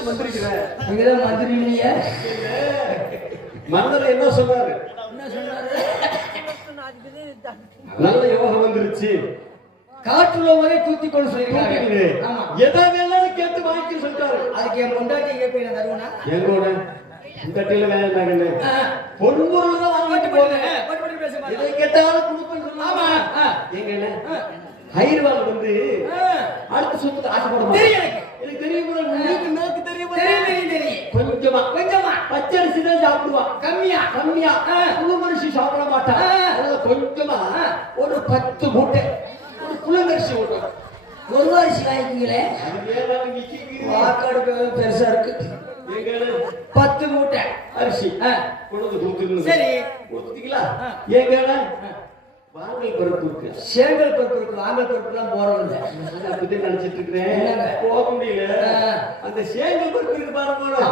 எங்க வந்திருக்கிற? நீங்கதான் மந்திரி இல்லையா? மன்னர் என்ன சொன்னாரு? நல்ல யோகம் வந்துருச்சு. காற்றுள்ள வரை தூத்தி கொண்டு சொல்லிருக்காங்க. ஆமா, எதை வேணாலும் கேட்டு வாங்கி சொல்லிட்டாரு. அதுக்கு என் முண்டாட்டி கேட்பீங்க நான் தருவனா? எங்கோட முண்டாட்டியில வேணாங்கன்னு பொருள் தான் வாங்கிட்டு போறேன். இதை கேட்டாலும் கொடுப்பேன்னு சொன்னாமா? எங்க என்ன ஹைர்வால் வந்து அடுத்த சொத்துக்கு ஆசைப்பட தெரியும். எனக்கு தெரியும், எனக்கு தெரியும், கொஞ்சமா கொஞ்சமா பச்சரிசி தான் சாப்பிடுவான். கம்மியா கம்மியா புழுங்கரிசி சாப்பிட மாட்டான். அதனால கொஞ்சமா ஒரு 10 மூட்டை புழுங்கரிசி ஓட்டும். ஒரு அரிசி வாங்கிக்கீங்களே, வாக்காடு பெருசா இருக்கு. 10 மூட்டை அரிசி கொண்டு கொடுத்துருங்க. சரி கொடுத்தீங்களா? ஏங்க வாங்கல் பருப்பு இருக்கு, சேங்கல் பருப்பு இருக்கு. வாங்கல் பருப்பு எல்லாம் போறது இல்லை. அப்படிதான் நினைச்சிட்டு இருக்கிறேன், போக முடியல. அந்த சேங்கல் பருப்பு இருக்கு பாருங்க,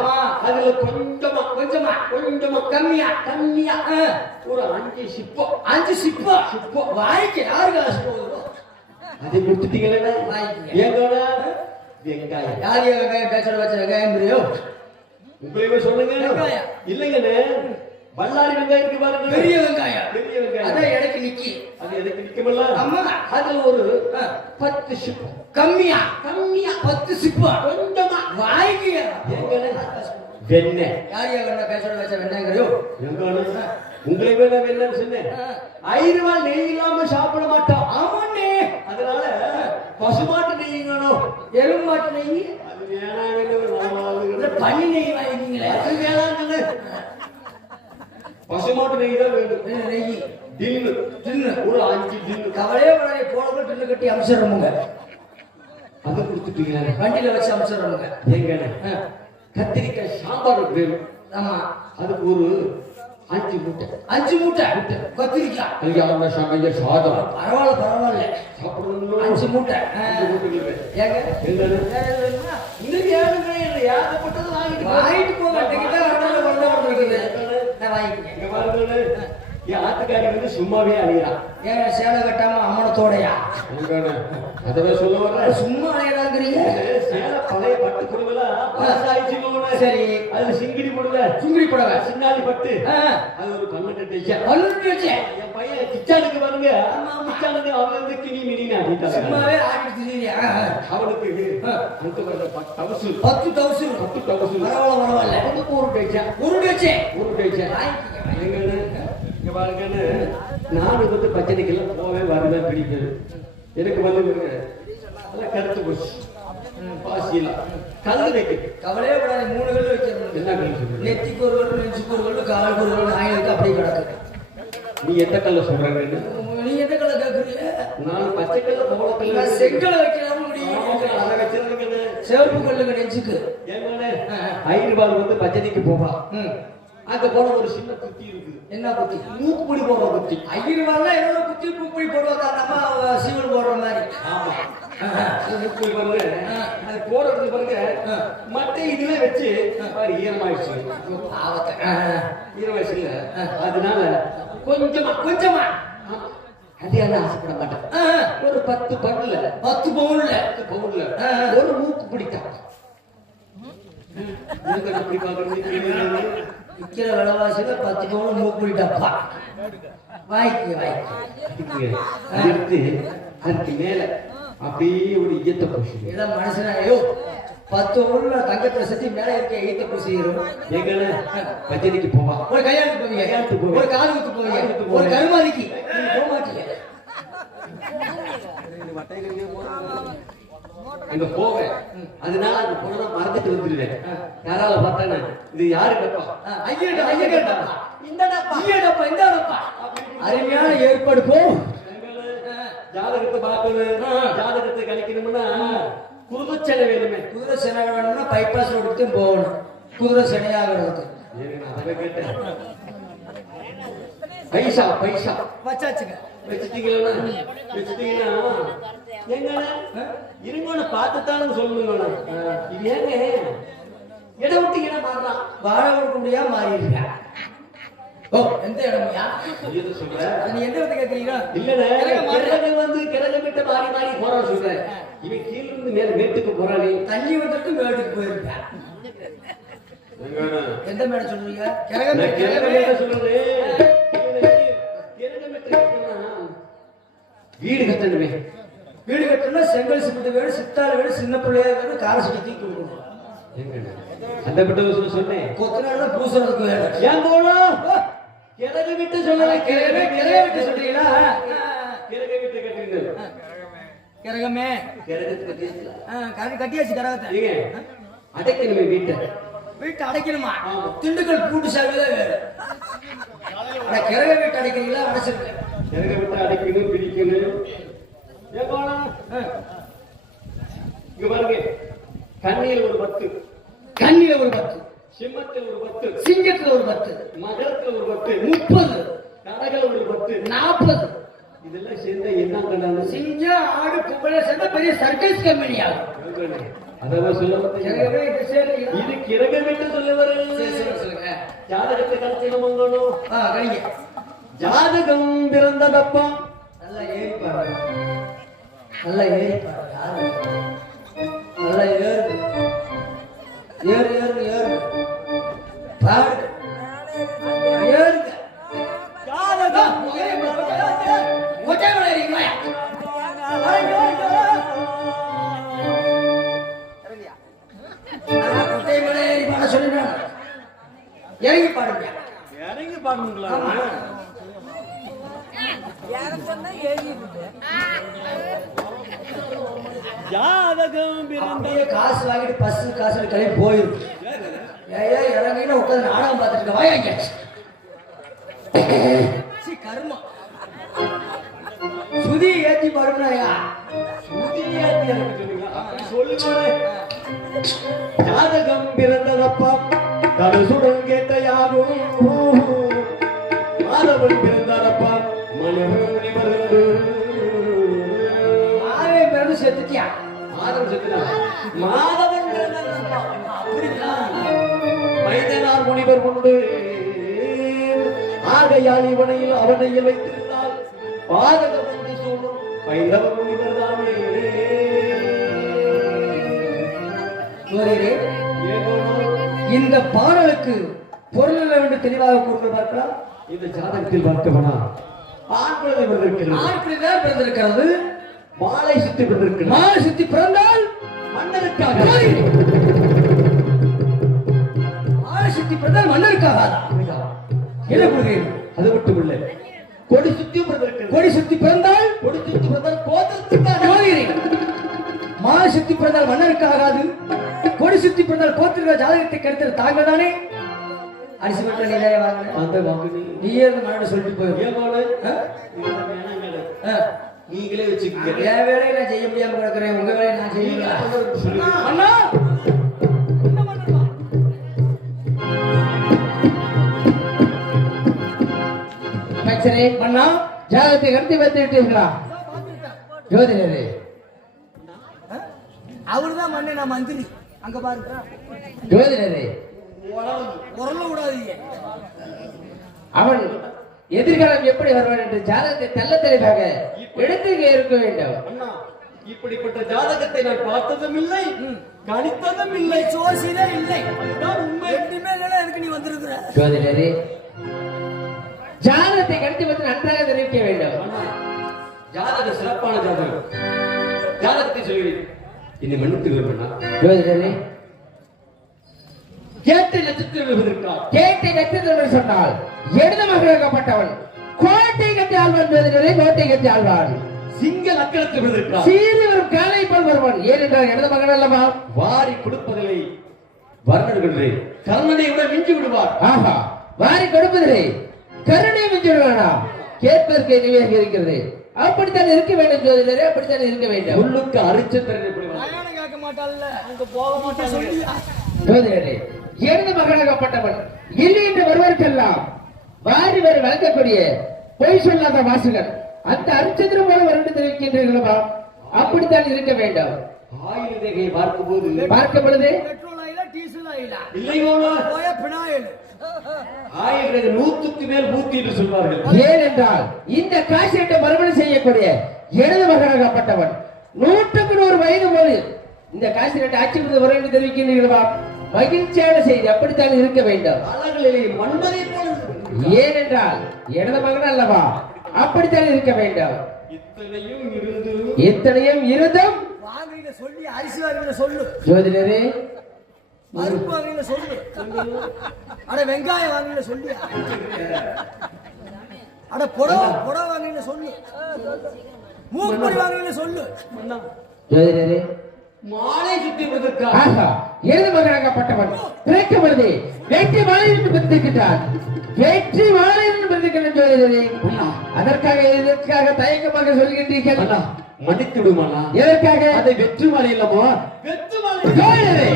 அதுல கொஞ்சமா கொஞ்சமா கொஞ்சமா கம்மியா கம்மியா ஒரு 5 சிப்போ 5 சிப்போ சிப்போ வாய்க்கு யாரு காசு போகுதோ அதை கொடுத்துட்டீங்களே. ஏங்கோடா வெங்காயம் யார் வெங்காயம் பேசுற வச்ச வெங்காயம் புரியோ? உங்களையுமே சொல்லுங்க. இல்லைங்கண்ணே, பல்லாரி வெங்காயம் இருக்கு பாருங்க, பெரிய வெங்காயம். பெரிய வெங்காயம் அதான் எனக்கு நிக்கி. அது எதுக்கு நிக்கமல்ல? ஆமா, அதுல ஒரு 10 சிப்பு கம்மியா கம்மியா 10 சிப்பு கொஞ்சமா வாய்க்கு வெண்ணெய். யார் வெண்ணெய் பேசுற வச்ச வெண்ணெய்ங்கறியோ? எங்கண்ணே உங்களையுமே நான் வெண்ணெய் சொன்னேன். 5 ரூபாய் நெய் இல்லாம சாப்பிட மாட்டோம். ஆமாண்ணே, அதனால பசுமாட்டு நெய்ங்கணும். எருமாட்டு நெய் அது வேணாம், பன்னி நெய் வாங்கிங்களே அது வேணாம். பசுமாட்டு நெய் தான் வேணும். நெய் டின்னு டின்னு ஒரு 5 டின்னு கவலையே வராது. போனப்ப டின்னு கட்டி அம்சறமுங்க. அது கொடுத்துட்டீங்களா? வண்டியில வச்சு அம்சறமுங்க. எங்கண்ணே கத்திரிக்காய் சாம்பார் வேணும். ஆமா, அதுக்கு ஒரு 5 மூட்டை 5 மூட்டை கத்திரிக்காய். கல்யாண சமையல் சாதம் பரவாயில்ல பரவாயில்ல சாப்பிடணும். 5 மூட்டை ஏங்க இன்னைக்கு ஏழுங்க ஏகப்பட்டது வாங்கிட்டு போங்க. டிக்கெட்டா நான் வாங்கிக்கிறேன். இங்க பாருங்க, என் ஆத்துக்காரி வந்து சும்மாவே அழியறான். ஏன் சேலை கட்டாம அம்மனத்தோடையா? அதவே சொல்ல வர சும்மா அழியறாங்கிறீங்க. சேலை பழைய பட்டு புடவைலாம் சரி, அது சிங்கிடி புடவை, சிங்கிடி புடவை சின்னாடி பட்டு, அது ஒரு 12 டேச்சா 12 டேச்சா. என் பையன் கிச்சானுக்கு பாருங்க, கிச்சானுக்கு அவன் வந்து கிணி மினின்னு ஆடிட்டான். சும்மாவே ஆடிட்டு இருக்கீங்க. அவனுக்கு அந்த வர 10,000 பரவாயில்ல பரவாயில்ல. அதுக்கு ஒரு டேச்சா ஒரு டேச்சா இங்க பாருங்கன்னு. நானும் வந்து பச்சனைக்கெல்லாம் போவே வருவேன், பிடிக்குது எனக்கு வந்து கருத்து போச்சு. பாசியெல்லாம் கல்லு வைக்க கவலையே படாது. 3 கல்லு வைக்கணும். என்ன கல்லு? நெத்திக்கு ஒரு கல்லு, நெஞ்சுக்கு ஒரு கல்லு, காலுக்கு ஒரு கல்லு, ஆயிரத்துக்கு அப்படியே கிடக்கு. நீ எந்த கல்ல சொல்றேன்னு? நீ எந்த கல்ல கேட்குறீங்க? நான் பச்சை கல்ல போல கல்ல செங்கலை வைக்கலாம் முடியும். அதை வச்சிருக்கேன்னு சிவப்பு கல்லுங்க நெஞ்சுக்கு. ஏன்னா 5 ரூபாய் வந்து பச்சனைக்கு போவா. அங்க போன ஒரு சின்ன குத்தி இருக்குது. என்ன குத்தி? மூக்குப்பொடி போடுற குத்தி. 5 ரூபாய்ல என்னோட குத்தி மூக்குப்பொடி போடுவாங்க. நம்ம சீவல் போடுற மாதிரி. ஆமா, மூக்குப்பொடி பாருங்க. அது போடுறதுக்கு பாருங்க மட்டை இதுல வச்சு ஈரமாயிடுச்சு. ஈரமாயிடுச்சு இல்ல, அதனால கொஞ்சமா கொஞ்சமா அதிகாரம் ஆசைப்பட மாட்டேன். ஒரு 10 பவுன்ல 10 பவுன்ல ஒரு மூக்கு பிடித்தான். அப்படி பாக்குறது விற்கிற விலைவாசியில 10 பவுன் மூக்கு பிடிட்டாப்பா. வாய்க்கு எடுத்து அதுக்கு மேல அப்படியே ஒரு ஈயத்தை பூசி எல்லாம் மனுஷனாயோ 10 பவுன்ல தங்கத்தை சத்தி மேல இருக்க ஈயத்தை பூசிடும். எங்கன்னு பச்சனைக்கு போவா, ஒரு கல்யாணத்துக்கு போவீங்க, கல்யாணத்துக்கு போவீங்க, ஒரு காதுக்கு போவீங்க, ஒரு கருமாதிக்கு போக மாட்டீங்க. அங்க போவேன். அதனால அங்க போனா மறந்துட்டு வந்துருவேன். யாரால பார்த்தானே இது யாரு டப்பா? ஐயா டப்பா, இந்த டப்பா, ஐயா டப்பா, இந்த டப்பா. அருமையான ஏற்பாடு. போ ஜாதகத்தை பார்க்கணும், ஜாதகத்தை கணிக்கணும்னா குதிரை செனை வேணுமே. குதிரை செனை வேணும்னா பைபாஸ் ரோடுக்கு போகணும். குதிரை செனையாகிறதுக்கு அதை கேட்டேன். பைசா பைசா வச்சாச்சுங்க. வச்சுட்டீங்களா? வச்சுட்டீங்கன்னா இருங்கன்னு பார்த்துத்தானு சொல்லணுங்க. இது ஏங்க இட விட்டீங்கன்னா மாறலாம், வாழ கொடுக்க முடியாம மாறிடுங்க. ஓ, எந்த இடம்யா? சொல்றேன். நீ எந்த இடத்துக்கு கேட்கிறீங்க? இல்ல வந்து கிழக்கு விட்டு மாறி மாறி போறான்னு சொல்றேன். இவன் கீழ இருந்து மேல மேட்டுக்கு போறானே, தண்ணி வந்துட்டு மேட்டுக்கு போயிருக்கேன். எந்த மேடம் சொல்றீங்க? வீடு கட்டணுமே. வீடு கட்டணும்னா செங்கல் சிமெண்ட் வேணும், சித்தால வேணும், சின்ன பிள்ளையா வேணும், கார சுத்தி தூக்கி கொடுக்கணும். அந்த விட்டு சொன்னேன். கொத்தனால பூசறதுக்கு வேணும். ஏன் போனோம்? கிழக்கு விட்டு சொல்லலாம். கிழக விட்டு சொல்றீங்களா? கிழக்கு விட்டு கட்டுங்க. கிரகமே கட்டியாச்சு கிரகத்தை. அடைக்கணுமே வீட்டை. வீட்டை அடைக்கணுமா? திண்டுக்கல் பூட்டு சாவிதான் வேறு. கிரக வீட்டு அடைக்கிறீங்களா? அடைச்சிருக்க கிரக விட்டு அடைக்கணும், பிடிக்கணும். இங்க பாருங்க, கண்ணியில் ஒரு 10, கண்ணில ஒரு 10, சிம்மத்தில் ஒரு 10, சிங்கத்துல ஒரு 10, மகரத்தில் ஒரு 10, 30, கடகல் ஒரு 10, 40. இதெல்லாம் சேர்ந்தா என்ன பண்ணாங்க? சிங்கம் ஆடு கும்பல சேர்ந்தா பெரிய சர்க்கஸ் கம்பெனி ஆகும். அதவா சொல்ல இது கிரக விட்டு சொல்ல வர. சொல்லுங்க. ஜாதகத்தை கலத்தினம் வாங்கணும். கழிங்க. ஜாதகம் பிறந்ததப்பா. நல்லா ஏறி பாரு, நல்லா ஏறி பாரு, நல்லா ஏறு ஏறு ஏறு ஏறு பாரு ஏறுங்க. ஜாதகம் கொட்டை மலையா? கொட்டை மலை ஏறி பாட சொல்லிடுறாங்க. இறங்கி பாடுங்க. இறங்கி பாடணுங்களா? ஜாதகம் அப்படியே காசு வாங்கிட்டு பஸ் காசு கிளம்பி போயிருக்கு. ஏயா இறங்கின்னு உட்காந்து நாடகம் பார்த்துட்டு இருக்க. வாங்க கர்மம். சுதி ஏத்தி பாருங்கயா. சுதி ஏத்தி எனக்கு சொல்லுங்க. ஜாதகம் பிறந்ததப்பா தனுசுடன் கேட்ட யாரும் மாதவன் பிறந்தாரப்பா மனோரி மருந்து. மாவே பிறந்து செத்துட்டியா? மாதவன் செத்துனா மாதவன் பிறந்தாரப்பா. மைதனார் முனிவர் உண்டு. ஆகையால் இவனையில் அவனையில் வைத்திருந்தால் பாதகம் என்று சொல்லும் மைதவர் முனிவர் தானே. இந்த பாடலுக்கு பொருள் என்னவென்று தெளிவாக கூறுங்கள் பார்க்கலாம். இந்த ஜாதகத்தில் பார்க்கவனா ஆண் குழந்தை பிறந்திருக்கிறது. ஆண் குழந்தை பிறந்திருக்கிறது. மாலை சுத்தி பிறந்திருக்கிறது. மாலை சுத்தி பிறந்தால் மன்னருக்காக. மாலை சுத்தி பிறந்தால் மன்னருக்காக என்ன கொடுக்கிறீர்கள்? அது மட்டும் இல்லை, கொடி சுத்தி பிறந்திருக்கிறது. கொடி சுத்தி பிறந்தால் கொடி சுத்தி பிறந்தால் கோத்திரத்துக்காக. மாலை சுத்தி பிறந்தால் மன்னருக்காகாது, கொடி சுத்தி பிறந்தால் கோத்திர ஜாதகத்தை கெடுத்து தாங்கள் தானே அரிசி மட்டும் நீதாய வாங்க. அந்த வாக்கு நீயே மன்னோட சொல்லிட்டு போய் நீங்களே வச்சுக்கீங்க. என் வேலையை நான் செய்ய முடியாம கிடக்குறேன், உங்க வேலையை நான் செய்யலாம். அண்ணா அமைச்சரே, அண்ணா ஜாதகத்தை கடத்தி வைத்து விட்டீர்களா? ஜோதிடரே, அவருதான் மண்ணே, நான் மந்திரி. அங்க பாருங்க ஜோதிடரே, குரல விடாதீங்க. அவன் எதிர்காலம் எப்படி வருவான் என்று ஜாதகத்தை தெல்ல தெளிவாக எடுத்து இருக்க வேண்டும். அண்ணா, இப்படிப்பட்ட ஜாதகத்தை நான் பார்த்ததும் இல்லை, கணித்ததும் இல்லை, சோசியதே இல்லை. அதுதான் உண்மை. எட்டுமே இல்லைன்னா எனக்கு நீ வந்திருக்கிற. ஜோதிடரே, ஜாதகத்தை கடத்தி வைத்து நன்றாக தெரிவிக்க வேண்டும். அண்ணா, ஜாதகம் சிறப்பான ஜாதகம். ஜாதகத்தை சொல்லி என்னை மன்னித்து விடுவேன். ஜோதிடரே, கேட்டை நட்சத்திரம் இருக்கார். கேட்டை நட்சத்திரம் சொன்னால் எழுத மகனாக்கப்பட்டவன் கோட்டை கட்டி ஆழ்வான். ஜோதிடரே, கோட்டை கட்டி ஆழ்வான். சிங்க லக்கணத்தில் இருக்கார். சீறி வரும் காலை போல் வருவான். ஏனென்றால் எழுத மகன் அல்லவா? வாரி கொடுப்பதில்லை வர்ணர்களே, கர்ணனை விட மிஞ்சி விடுவார். ஆஹா, வாரி கொடுப்பதில்லை கருணை மிஞ்சி விடுவானா? கேட்பதற்கு இனிமையாக இருக்கிறது. அப்படித்தான் இருக்க வேண்டும் ஜோதிடரே, அப்படித்தான் இருக்க வேண்டும். உள்ளுக்கு அரிச்சந்திரன் எப்படி கேட்க மாட்டாள்ல, அங்க போக மாட்டாங்க. ஜோதிடரே, எழுத மகனாகப்பட்டவன் இல்லை என்று வருவதற்கெல்லாம் வாரி வரை வளர்க்கக்கூடிய பொய் சொல்லாத வாசகன் அந்த அரிச்சந்திரம் போல வருண்டு தெரிவிக்கின்றீர்களா? அப்படித்தான் இருக்க வேண்டும். ஆயுள் ரேகையை பார்க்கும்போது பார்க்கும் பொழுது பெட்ரோல் ஆயிலா டீசல் ஆயிலா இல்லையோ போய பினாயில் ஆயுள் ரேகை 100க்கு மேல் 100 என்று சொல்வார்கள். ஏனென்றால் இந்த காசிட்ட மறுமணம் செய்யக்கூடிய எழுத மகனாகப்பட்டவன் 100க்கு 100 வயது போது இந்த காசிட்ட ஆட்சி வரும் என்று தெரிவிக்கின்றீர்களா? மகிழ்ச்சியான செய்தி அப்படித்தான் இருக்க வேண்டும். அழகிலே மன்னரை போல இருக்கிறார். ஏனென்றால் எனது மகன் அல்லவா, அப்படித்தான் இருக்க வேண்டும். இத்தனையும் இருந்தும் வாங்கில சொல்லி அரிசி வாங்கில சொல்லு ஜோதிடரே, பருப்பு வாங்கில சொல்லு, அட வெங்காயம் வாங்கில சொல்லு, அட புடவை வாங்கில சொல்லு, மூக்குப்பொடி வாங்கில சொல்லு. ஜோதிடரே, மாலை சுத்தி விடுவதற்காக ஆஹா, எனது மகனாகப்பட்டவன் பிறக்கும் பொழுது வெற்றி மாலை என்று பிறந்திருக்கிறான். வெற்றி மாலை என்று பிறந்திருக்கிறான் ஜோதிடரே. அதற்காக இதற்காக தயக்கமாக சொல்கின்றீர்கள். அண்ணா மன்னித்து விடுமாண்ணா. எதற்காக? அதை வெற்றி மாலை இல்லமோ வெற்றி மாலை. ஜோதிடரே,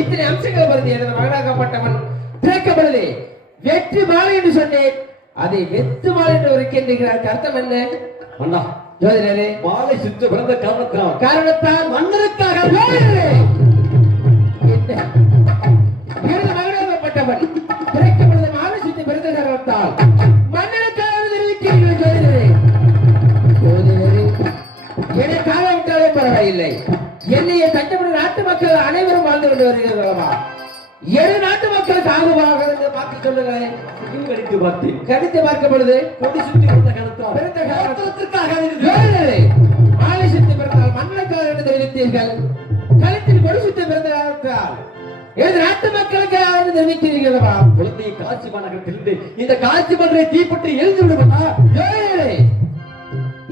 இத்தனை அம்சங்கள் வருது. எனது மகனாகப்பட்டவன் பிறக்கும் பொழுது வெற்றி மாலை என்று சொன்னேன். அதை வெற்று மாலை என்று இருக்கின்றார். அர்த்தம் என்ன அண்ணா? ஜோதிடரே, மாலை சுத்த பிறந்த காரணத்தால் மன்னருக்காக எனது மகனாகப்பட்டவன் பிறக்கும் பொழுது மாலை சுத்தி பிறந்த காரணத்தால் மன்னருக்காக தெரிவிக்கிறீர்கள். ஜோதிடரே, ஜோதிடரே, எனக்காக விட்டாலே பரவாயில்லை. என்னைய கட்டப்பட்ட நாட்டு மக்கள் அனைவரும் வாழ்ந்து கொண்டு வருகிறீர்களா? ஏழு நாட்டு மக்களுக்கு ஆகுவாக பார்த்து சொல்லுங்களேன். கடித்து பார்த்தேன். கடித்து பார்க்கும் பொழுது கொடி சுத்தி பிறந்த காரணத்தால் மாலை சுத்தி பிறந்தால் மன்னனுக்காக என்று தெரிவித்தீர்கள். கழுத்தில் கொடி சுத்தி பிறந்த காரணத்தால் ஏழு நாட்டு மக்களுக்கு தெரிவித்தீர்களா? குழந்தையை காட்சி மாநகரத்திலிருந்து இந்த காட்சி மன்றை தீப்பற்றி எழுந்து விடுவதா?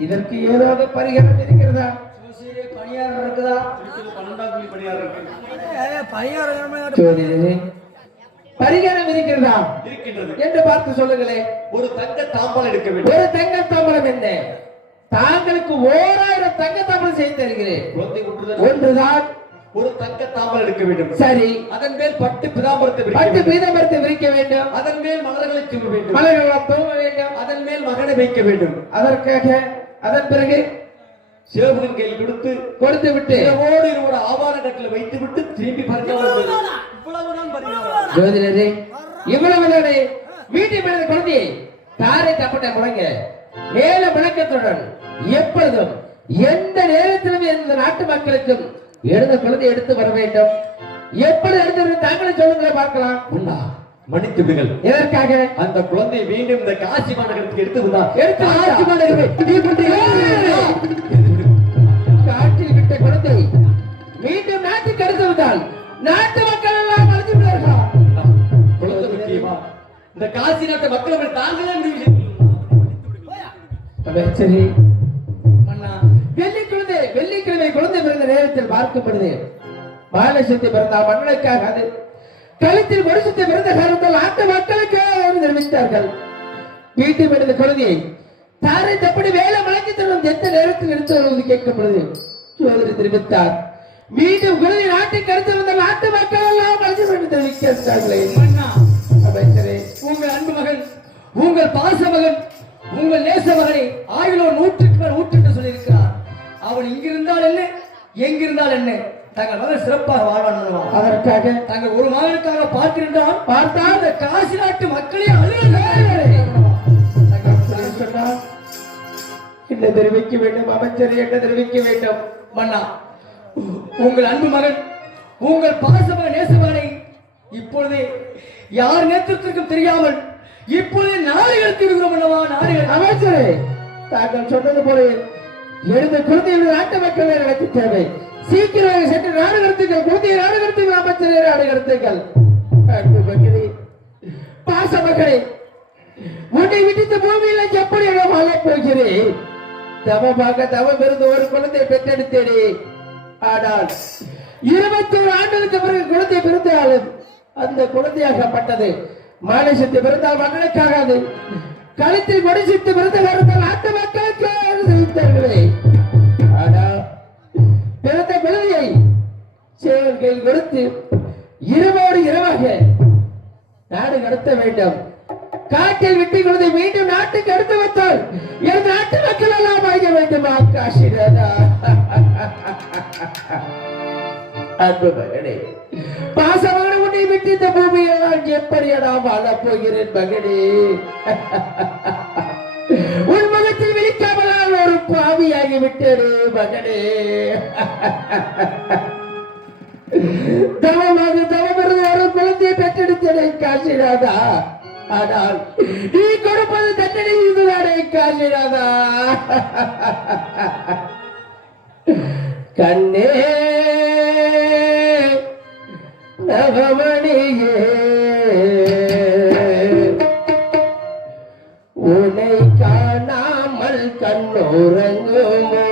இதற்கு ஏதாவது பரிகாரம் இருக்கிறதா? பணியாரம் இருக்குதா? 12 பணியாரம் இருக்கு. பணியாரம் பரிகாரம் இருக்கிறதா இருக்கின்றது என்று பார்த்து சொல்லுங்களேன். ஒரு தங்க தாம்பலம் எடுக்க வேண்டும். ஒரு தங்க தாம்பலம் என்ன? தாங்களுக்கு 1000 தங்க தாம்பலம் செய்து தருகிறேன். குழந்தை ஒன்றுதான். ஒரு தங்க தாம்பலம் எடுக்க வேண்டும். சரி. அதன் மேல் பட்டு பீதாம்பரத்தை விரிக்க வேண்டும். அதன் மேல் மலர்களை தூவ வேண்டும். மலர்கள் தூவ வேண்டும். அதன் மேல் மகனை வைக்க வேண்டும். அதற்காக அதன் பிறகு சேவகன் கையில் கொடுத்து விட்டு ஒரு ஆவார கட்டில் வைத்து விட்டு திரும்பி பார்க்க. ஜோதிடரே, இவ்வளவுதானே? வீட்டை பிறந்த குழந்தையை தாரை தப்பட்ட முழங்க மேல முழக்கத்துடன் எப்பொழுதும் எந்த நேரத்திலும் இந்த நாட்டு மக்களுக்கும் எழுந்த குழந்தை எடுத்து வர வேண்டும். எப்பொழுது எடுத்து தாங்களே சொல்லுங்க பார்க்கலாம். மன்னித்து விடுங்கள். எதற்காக? அந்த குழந்தை மீண்டும் இந்த காசி மாநகரத்துக்கு எடுத்து வந்தார். காட்சி மாநகரை காட்டில் விட்ட குழந்தை மீண்டும் நாட்டுக்கு எடுத்து வந்தால் நாட்டு மக்கள் எல்லாம் அழிந்து விடுவார்கள். குழந்தை முக்கியமா? இந்த காசி நாட்டு மக்கள் தாங்களே முடிவு. சரி மன்னா, வெள்ளிக்கிழமை குழந்தை பிறந்த நேரத்தில் பார்க்கப்படுது. மாலை சுத்தி பிறந்தால் மன்னனுக்காக, அது கழுத்தில் கொடி சுத்தி பிறந்த காரணத்தால் நாட்டு மக்களுக்காக தெரிவித்தார்கள். வீட்டு பிறந்த குழந்தையை தாரை தப்படி வேலை மலைக்கு தரும் எந்த நேரத்தில் எடுத்து வருவது கேட்கப்படுது. சோதரி தெரிவித்தார். மீண்டும் குழந்தை நாட்டுக்கு எடுத்து வந்த நாட்டு மக்கள் எல்லாம் அழிந்து என்று தெரிவிக்கிறார்களே. உங்கள் அன்பு மகன், உங்கள் பாச மகன், உங்கள் நேச மகனை ஆயுளோ 100க்கு மேல் ஊற்று சொல்லியிருக்கிறார். அவன் இங்கிருந்தால் என்ன, எங்கிருந்தால் என்ன, தங்கள் மகன் சிறப்பாக வாழ்வான். அதற்காக தாங்கள் ஒரு மகனுக்காக பார்த்திருந்தால் பார்த்தால் அந்த காசி நாட்டு மக்களே என்ன தெரிவிக்க வேண்டும் அமைச்சர், என்ன தெரிவிக்க வேண்டும்? மன்னா, உங்கள் அன்பு மகன், உங்கள் பாசமகன் நேசமகனை இப்பொழுது யார் நேத்திற்கும் தெரியாமல் இப்பொழுது நாடு எடுத்து விடுகிறோம் அல்லவா? நாடு அமைச்சரே, தாங்கள் சொன்னது போல எழுத குழந்தைகள் நாட்டு மக்கள் நடத்தி தேவை. சீக்கிரமாக சென்று நாடு கடத்துங்கள். குழந்தையை நாடு கடத்துங்கள். அமைச்சரே, நாடு கடத்துங்கள். பாச மகளே, உன்னை விட்டு பூமியில எப்படி வாழ போகிறேன்? தவமாக தவம் இருந்து ஒரு குழந்தை பெற்றெடுத்தேனே. ஆனால் 21 ஆண்டுகளுக்கு பிறகு குழந்தை பிறந்தாலும் அந்த குழந்தையாகப்பட்டது மாலை சுத்தி பிறந்தால் மன்னனுக்காகாது. கழுத்தில் கொடி சுத்தி பிறந்த காரணத்தால் நாட்டு மக்களுக்கு தெரிவித்தார்களே. ஆனால் பிறந்த குழந்தையை சேவர்கள் கொடுத்து இரவோடு இரவாக நாடு கடத்த வேண்டும். காட்டில் விட்டு குழந்தை மீண்டும் நாட்டுக்கு எடுத்து வைத்தால் எனது நாட்டு மக்கள் எல்லாம் வாங்க வேண்டுமா? காசிராதா, அன்பு மகனே, பாசமான உன்னை விட்டு இந்த பூமியில் நான் எப்படியடா வாழ போகிறேன் மகனே? உன் முகத்தில் விழிக்காமல் ஒரு பாவியாகி விட்டேனே மகனே. தவமாக காசிராதா. ஆனால் நீ கொடுப்பது தண்டனை இதுதானே காசிராதா. கண்ணே நவமணியே உன்னை காணாமல் கண்ணுறங்குமோ.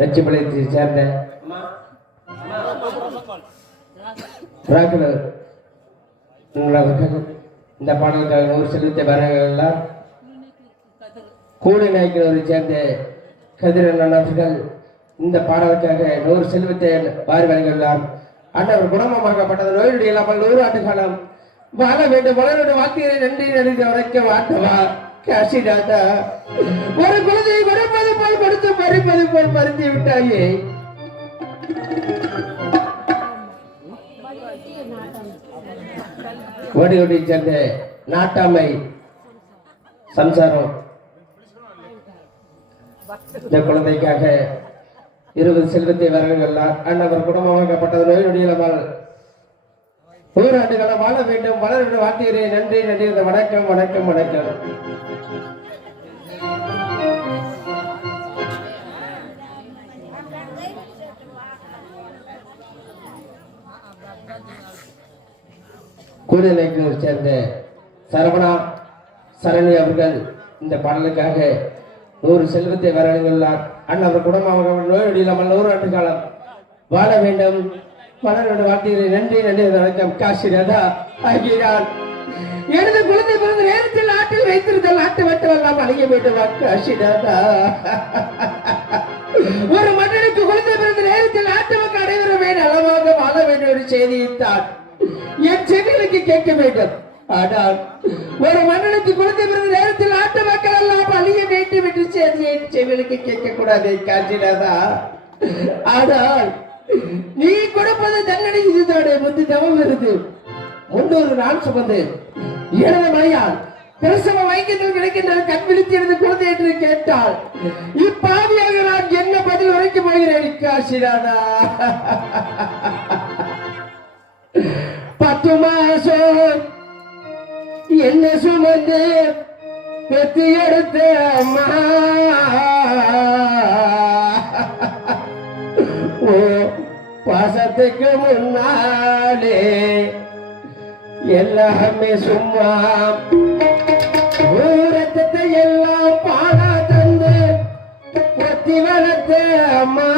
லட்சுமணத்தை சேர்ந்த இந்த பாடலுக்காக 100 செலுத்த வரலாம். கூலி நாய்க்கிறவரை சேர்ந்த கதிரன் அவர்கள் இந்த பாடலுக்காக 100 செல்வத்தை வாரி வழங்கியுள்ளார். அண்ணவர் குணமாக்கப்பட்டது நோயுடைய இல்லாமல் 100 ஆண்டு காலம் வாழ வேண்டும். மலருடைய வார்த்தையை நன்றி நன்றி உரைக்க வாட்டவா காசிநாதா. ஒரு குழந்தையை கொடுப்பது போல் கொடுத்து பறிப்பது போல் பறித்து விட்டாயே. ஓடி சேர்ந்த நாட்டாமை சம்சாரம் இந்த குழந்தைக்காக 20 செல்வத்தை வரவேற்கிறார். அண்ணவர் குடும்பமாக்கப்பட்டது நோய் நொடியில்லாமல் 100 ஆண்டுகள் வாழ வேண்டும், வளர வேண்டும் வாழ்த்துகிறேன். நன்றி நன்றி. வணக்கம் வணக்கம் வணக்கம். கூடுதலைக்கு சேர்ந்த சரவணா சரணி அவர்கள் இந்த பாடலுக்காக 100 செல்வத்தை வரவேற்கிறார். அண்ணவர் குடும்பமாக நோய் நொடியில்லாமல் 100 ஆண்டு காலம் வாழ வேண்டும், வளர வேண்டும் வாழ்த்துகிறேன். நன்றி நன்றி. வணக்கம். காசி ராதா ஆகிறான். எனது குழந்தை பிறந்த நேரத்தில் ஆற்றில் வைத்திருந்தால் ஆட்டு வட்டமெல்லாம் அழிய வேண்டும். காசி ராதா ஒரு மன்னனுக்கு குழந்தை பிறந்த நேரத்தில் ஆட்டு மக்கள் அனைவருமே நலமாக வாழ வேண்டும் ஒரு செய்தித்தான் என் செவிலுக்கு கேட்க வேண்டும். ஆனால் ஒரு மன்னனுக்கு குழந்தை பிறந்த நேரத்தில் நாட்டு மக்கள் எல்லாம் அழிய வேண்டும் என்று செய்தி என் செவிலுக்கு கேட்க கூடாது. காஞ்சிடாதா? ஆனால் நீ கொடுப்பது தண்டனை இதுதானே. முந்தி தவம் இருந்து 300 நாள் சுமந்து எனது மனையால் பிரசவ வைக்கத்தில் கிடைக்கின்ற கண் விழித்து எனது குழந்தை என்று கேட்டால் இப்பாவியாக நான் என்ன பதில் உரைக்க போகிறேன்? காசிராதா 10 மாசம் என்ன சுமந்து பெத்து எடுத்த அம்மா ஓ பாசத்துக்கு முன்னாலே எல்லாமே சும்மா ரத்தத்தை எல்லாம் பாடா தந்து ஒத்தி வளர்த்த அம்மா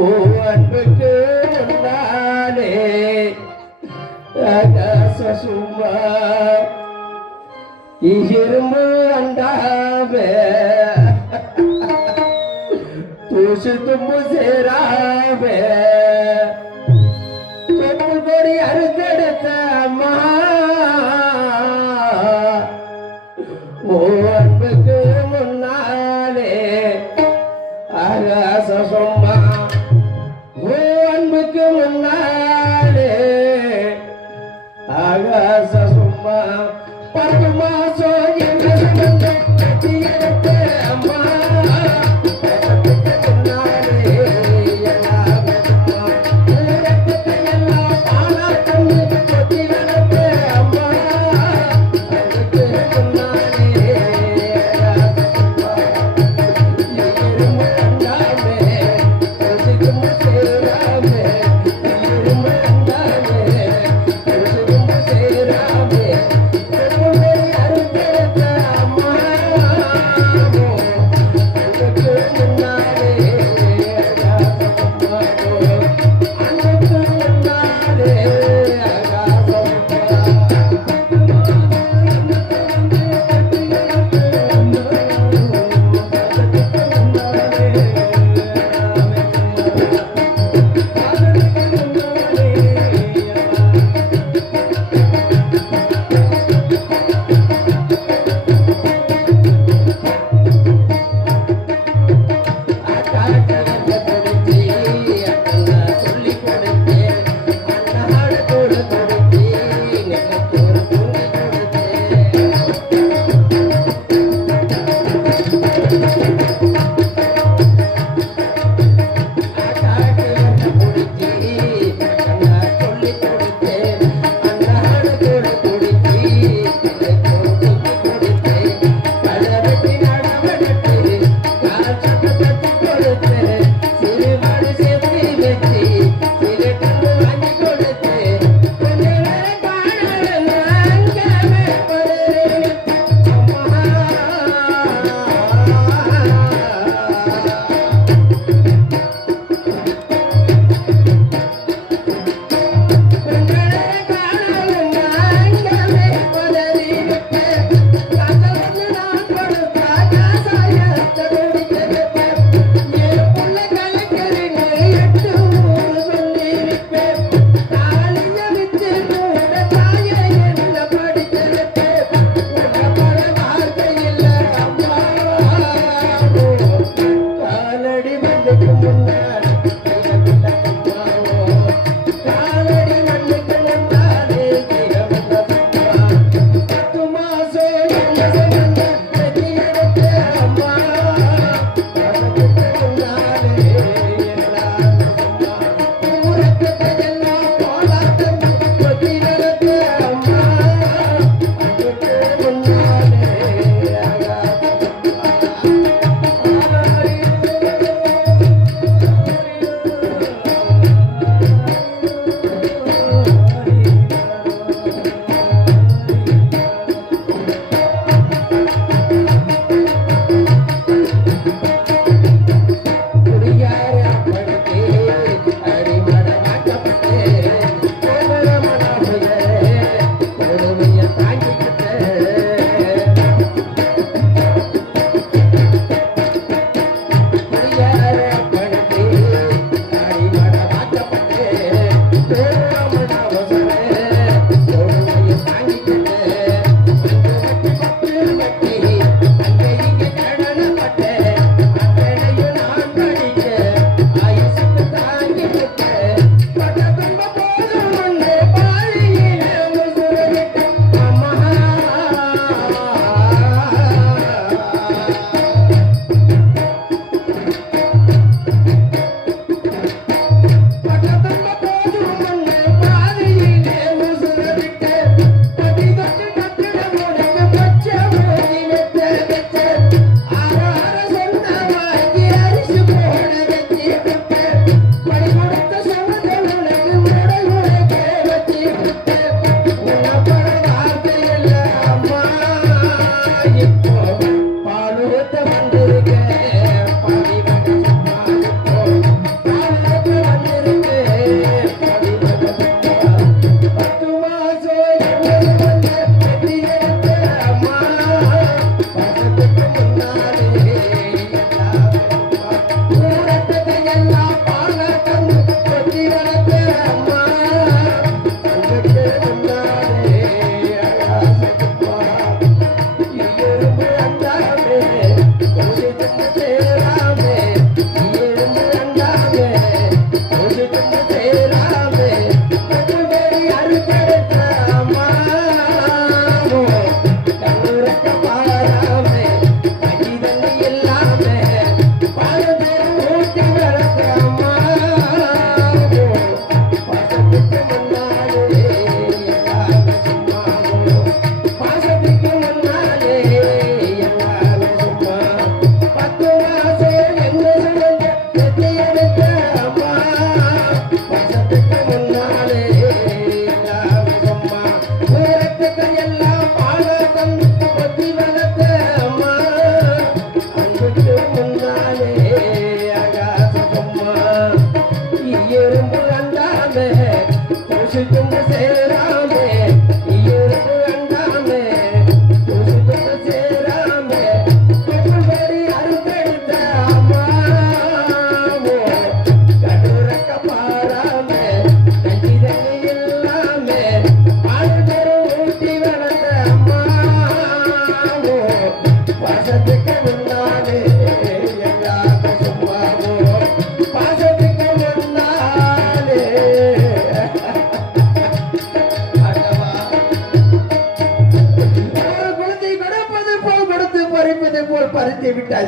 ஓ அன்புக்கு முன்னாலே ஆகாச சும்மா இரும்பு அண்டாவே தூசு தும்பு சேராவே தொப்புள் கொடி அறுத்தெடுத்த அம்மா ஓ அன்புக்கு முன்னாலே ஆகாச சும்மா ஓ அன்புக்கு முன்னாலே ஆகாச சும்மா 10 மாசம் என்ன சுமந்து கட்டி எடுத்த அம்மா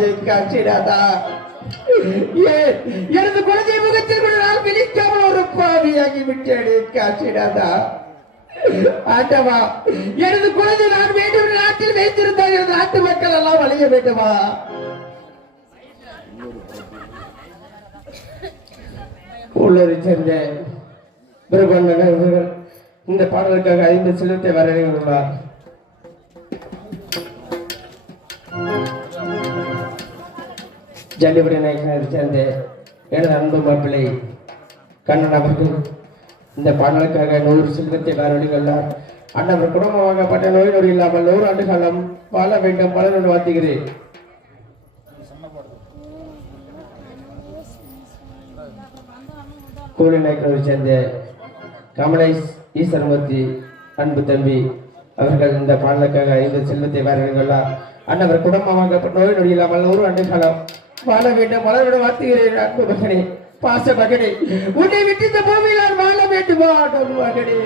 விட்டாடே காட்சிடாதா. எனது குழந்தை முகத்தில் கூட நான் விழிக்காமல் ஒரு பாவியாகி விட்டாடே காட்சிடாதா. ஆண்டவா, எனது குழந்தை நான் வேண்டும் நாட்டில் வைத்திருந்தால் எனது நாட்டு மக்கள் எல்லாம் அழிய வேண்டுமா? உள்ளூரை சேர்ந்த பிரபந்தன் அவர்கள் இந்த பாடலுக்காக 5 செல்வத்தை வரவேற்றுள்ளார். ஜல்லிபடி நாயக்கனை சேர்ந்த எனது அன்பு மாப்பிள்ளை கண்ணன் அவர்கள் இந்த பாடலுக்காக 100 செல்வத்தை வரவேற்றுள்ளார். அண்ணவர் குடும்பமாகப்பட்ட நோய் நொடி இல்லாமல் 100 ஆண்டு காலம் வாழ வேண்டும் பலனோடு வாழ்த்துகிறேன். கூலி நாயக்கரை சேர்ந்த கமலேஷ் ஈஸ்வரமூர்த்தி அன்பு தம்பி அவர்கள் இந்த பாடலுக்காக 5 செல்வத்தை வரவேற்றுள்ளார். அண்ணவர் குடும்பமாகப்பட்ட நோய் நொடி இல்லாமல் 100 ஆண்டு காலம் வாழ வேண்டும் பலனோடு வாழ்த்துகிறேன். அன்பு மகனே, பாச மகனே, உன்னை விட்டு இந்த பூமியில் வாழ வேண்டுமா மகனே?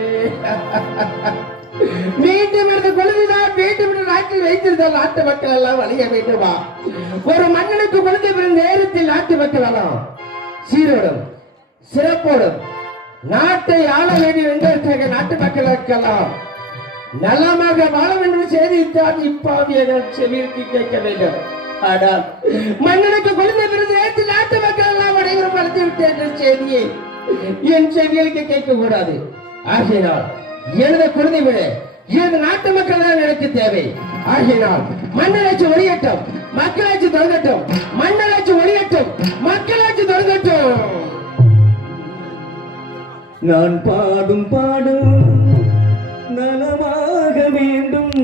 மீண்டும் எனது குழந்தைதான் வேண்டும் என்று நாட்டில் வைத்திருந்தால் நாட்டு மக்கள் எல்லாம் அழிய வேண்டுமா? ஒரு மன்னனுக்கு குழந்தை பிறந்த நேரத்தில் நாட்டு மக்கள் எல்லாம் சீரோடும் சிறப்போடும் நாட்டை ஆள வேண்டும் என்பதற்காக நாட்டு மக்களுக்கெல்லாம் நலமாக வாழ வேண்டும் செய்தித்தான் இப்பாவியர்கள் செவிக்கு கேட்க வேண்டும். ஆனால் மன்னனுக்கு குழந்தை பிறந்த நேரத்தில் நாட்டு மக்கள் எல்லாம் அனைவரும் வளர்த்து விட்டு என்ற செய்தியை என் செவிகளுக்கு கேட்க கூடாது. ஆகையினால் எனது குழந்தை விட எனது நாட்டு மக்கள் தான் எனக்கு தேவை. ஆகையினால் மன்னராட்சி ஒழியட்டும், மக்களாட்சி தொடங்கட்டும். மன்னராட்சி ஒழியட்டும், மக்களாட்சி தொடங்கட்டும். நான் பாடும் பாடும் நலமாக வேண்டும்.